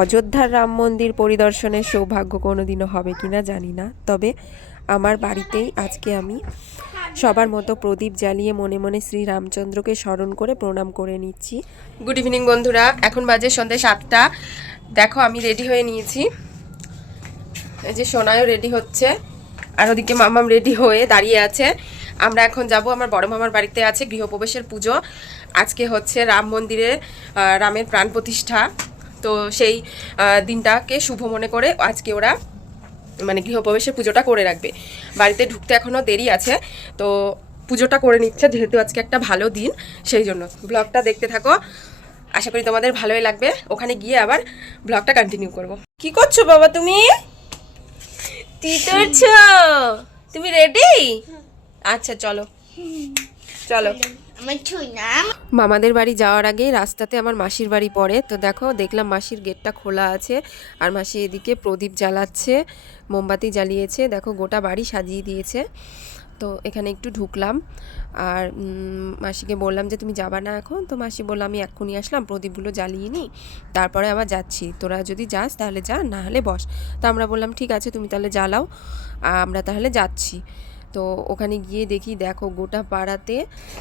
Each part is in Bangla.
অযোধ্যার রাম মন্দির পরিদর্শনের সৌভাগ্য কোনোদিনও হবে কি না জানি না। তবে আমার বাড়িতেই আজকে আমি সবার মতো প্রদীপ জ্বালিয়ে মনে মনে শ্রী রামচন্দ্রকে স্মরণ করে প্রণাম করে নিচ্ছি। গুড ইভিনিং বন্ধুরা। এখন বাজে সন্ধ্যে সাতটা। দেখো, আমি রেডি হয়ে নিয়েছি। এই যে সোনায়ও রেডি হচ্ছে। আর ওদিকে মামাম রেডি হয়ে দাঁড়িয়ে আছে। আমরা এখন যাব, আমার বড় মামার বাড়িতে আছে গৃহপ্রবেশের পুজো। আজকে হচ্ছে রাম মন্দিরে রামের প্রাণ প্রতিষ্ঠা। তো সেই দিনটাকে শুভ মনে করে আজকে ওরা মানে গৃহপ্রবেশের পুজোটা করে রাখবে। বাড়িতে ঢুকতে এখনও দেরি আছে তো পুজোটা করে নিচ্ছে যেহেতু আজকে একটা ভালো দিন সেই জন্য। ব্লগটা দেখতে থাকো আশা করি তোমাদের ভালোই লাগবে। ওখানে গিয়ে আবার ব্লগটা কন্টিনিউ করব। কি করছ বাবা তুমি? কি করছ? তুমি রেডি আচ্ছা চলো। চলো। মামাদের বাড়ি যাওয়ার আগে রাস্তাতে আমার মাসির বাড়ি পড়ে। তো দেখো দেখলাম মাসির গেটটা খোলা আছে আর মাসি এদিকে প্রদীপ জ্বালাচ্ছে মোমবাতি জ্বালিয়েছে। দেখো গোটা বাড়ি সাজিয়ে দিয়েছে। তো এখানে একটু ঢুকলাম আর মাসিকে বললাম যে তুমি যাবা না এখন? তো মাসি বললাম আমি এক্ষুনি আসলাম প্রদীপগুলো জ্বালিয়ে নিই। তারপরে আবার যাচ্ছি। তোরা যদি যাস তাহলে যা না হলে বস। তো আমরা বললাম ঠিক আছে তুমি তাহলে জ্বালাও। আমরা তাহলে যাচ্ছি। তো ওখানে গিয়ে দেখি দেখো গোটা পাড়াতে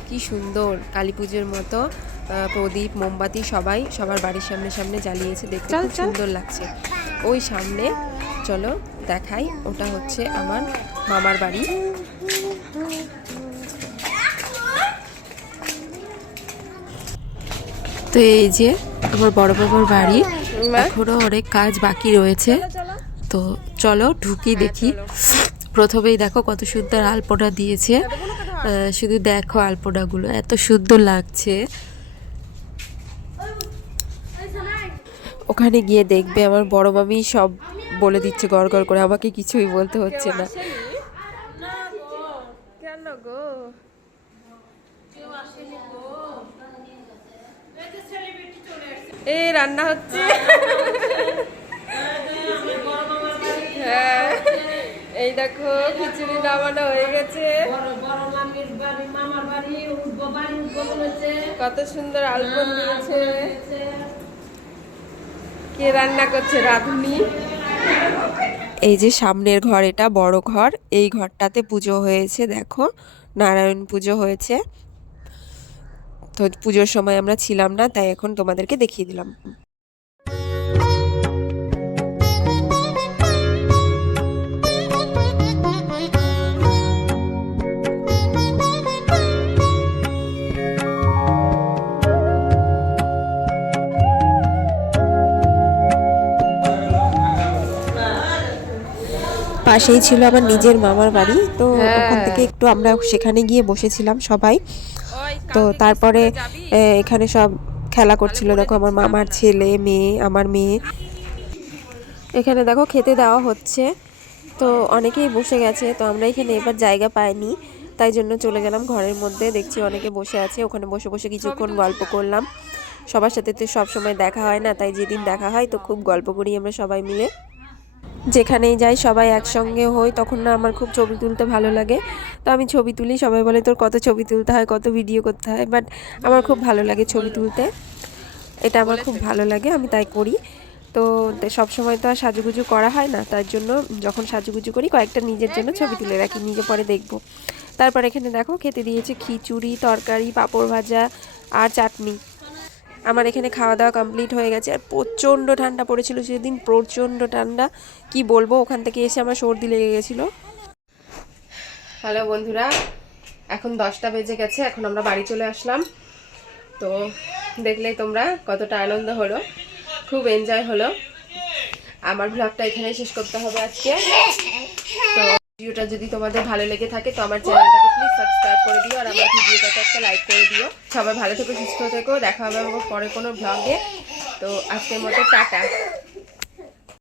কি সুন্দর কালী পুজোর মতো প্রদীপ মোমবাতি সবাই সবার বাড়ির সামনে সামনে জ্বালিয়েছে। দেখতে খুব সুন্দর লাগছে। ওই সামনে চলো দেখাই ওটা হচ্ছে আমার মামার বাড়ি। তো এই যে আমার বড় বাবার বাড়ি এখনও অনেক কাজ বাকি রয়েছে। তো চলো ঢুকি দেখি। প্রথমেই দেখো কত সুন্দর আলপনা দিয়েছে। শুধু দেখো আলপনাগুলো, এত সুন্দর লাগছে। ওখানে গিয়ে দেখবে আমার বড় মামি সব বলে দিচ্ছে গড় গড় করে, আমাকে কিছুই বলতে হচ্ছে না। কেন গো? এই রান্না হচ্ছে। দেখো খিচুড়ি নামানো হয়ে গেছে। কত সুন্দর আলপন দিয়েছে। কে রান্না করছে রাধুনি? এই যে সামনের ঘর এটা বড় ঘর। এই ঘরটাতে পুজো হয়েছে দেখো। নারায়ণ পুজো হয়েছে। তো পুজোর সময় আমরা ছিলাম না তাই এখন তোমাদেরকে দেখিয়ে দিলাম। পাশেই ছিল আমার নিজের মামার বাড়ি। তো ওখান থেকে একটু আমরা সেখানে গিয়ে বসেছিলাম সবাই। তো তারপরে এখানে সব খেলা করছিল। দেখো আমার মামার ছেলে মেয়ে আমার মেয়ে। এখানে দেখো খেতে দেওয়া হচ্ছে। তো অনেকেই বসে গেছে। তো আমরা এখানে এবার জায়গা পাইনি। তাই জন্য চলে গেলাম ঘরের মধ্যে। দেখছি অনেকে বসে আছে। ওখানে বসে বসে কিছুক্ষণ গল্প করলাম। সবার সাথে তো সব সময় দেখা হয় না। তাই যেদিন দেখা হয় তো খুব গল্প করি আমরা সবাই মিলে। যেখানেই যাই সবাই একসঙ্গে হই, তখন না আমার খুব ছবি তুলতে ভালো লাগে। তো আমি ছবি তুলি, সবাই বলে তোর কত ছবি তুলতে হয়, কত ভিডিও করতে হয় বাট আমার খুব ভালো লাগে ছবি তুলতে। এটা আমার খুব ভালো লাগে, আমি তাই করি। তো সব সময় তো আর সাজুগুজু করা হয় না, তার জন্য যখন সাজুগুজু করি, কয়েকটা নিজের জন্য ছবি তুলে রাখি, নিজে পরে দেখব। তারপর এখানে দেখো, খেতে দিয়েছে খিচুড়ি, তরকারি, পাঁপড় ভাজা আর চাটনি। আমার এখানে খাওয়া দাওয়া কমপ্লিট হয়ে গেছে। আর প্রচণ্ড ঠান্ডা পড়েছিল সেদিন, প্রচণ্ড ঠান্ডা। কি বলব, ওখান থেকে এসে আমার সর্দি লেগে গেছিল। হ্যালো বন্ধুরা, এখন দশটা বেজে গেছে, এখন আমরা বাড়ি চলে আসলাম। তো দেখলেই তোমরা কতটা আনন্দ হলো, খুব এনজয় হলো। আমার ব্লগটা এখানে শেষ করতে হবে আজকে। তো ভিডিওটা যদি তোমাদের ভালো লেগে থাকে, তো আমার চ্যানেলটাকে প্লিজ সাবস্ক্রাইব করে দিও আর আমার ভিডিওটাকে একটা লাইক করে দিও সবাই ভালো থেকো সুস্থ থেকো। দেখা হবে পরে কোনো ব্লগে তো আজকের মতো টাটা।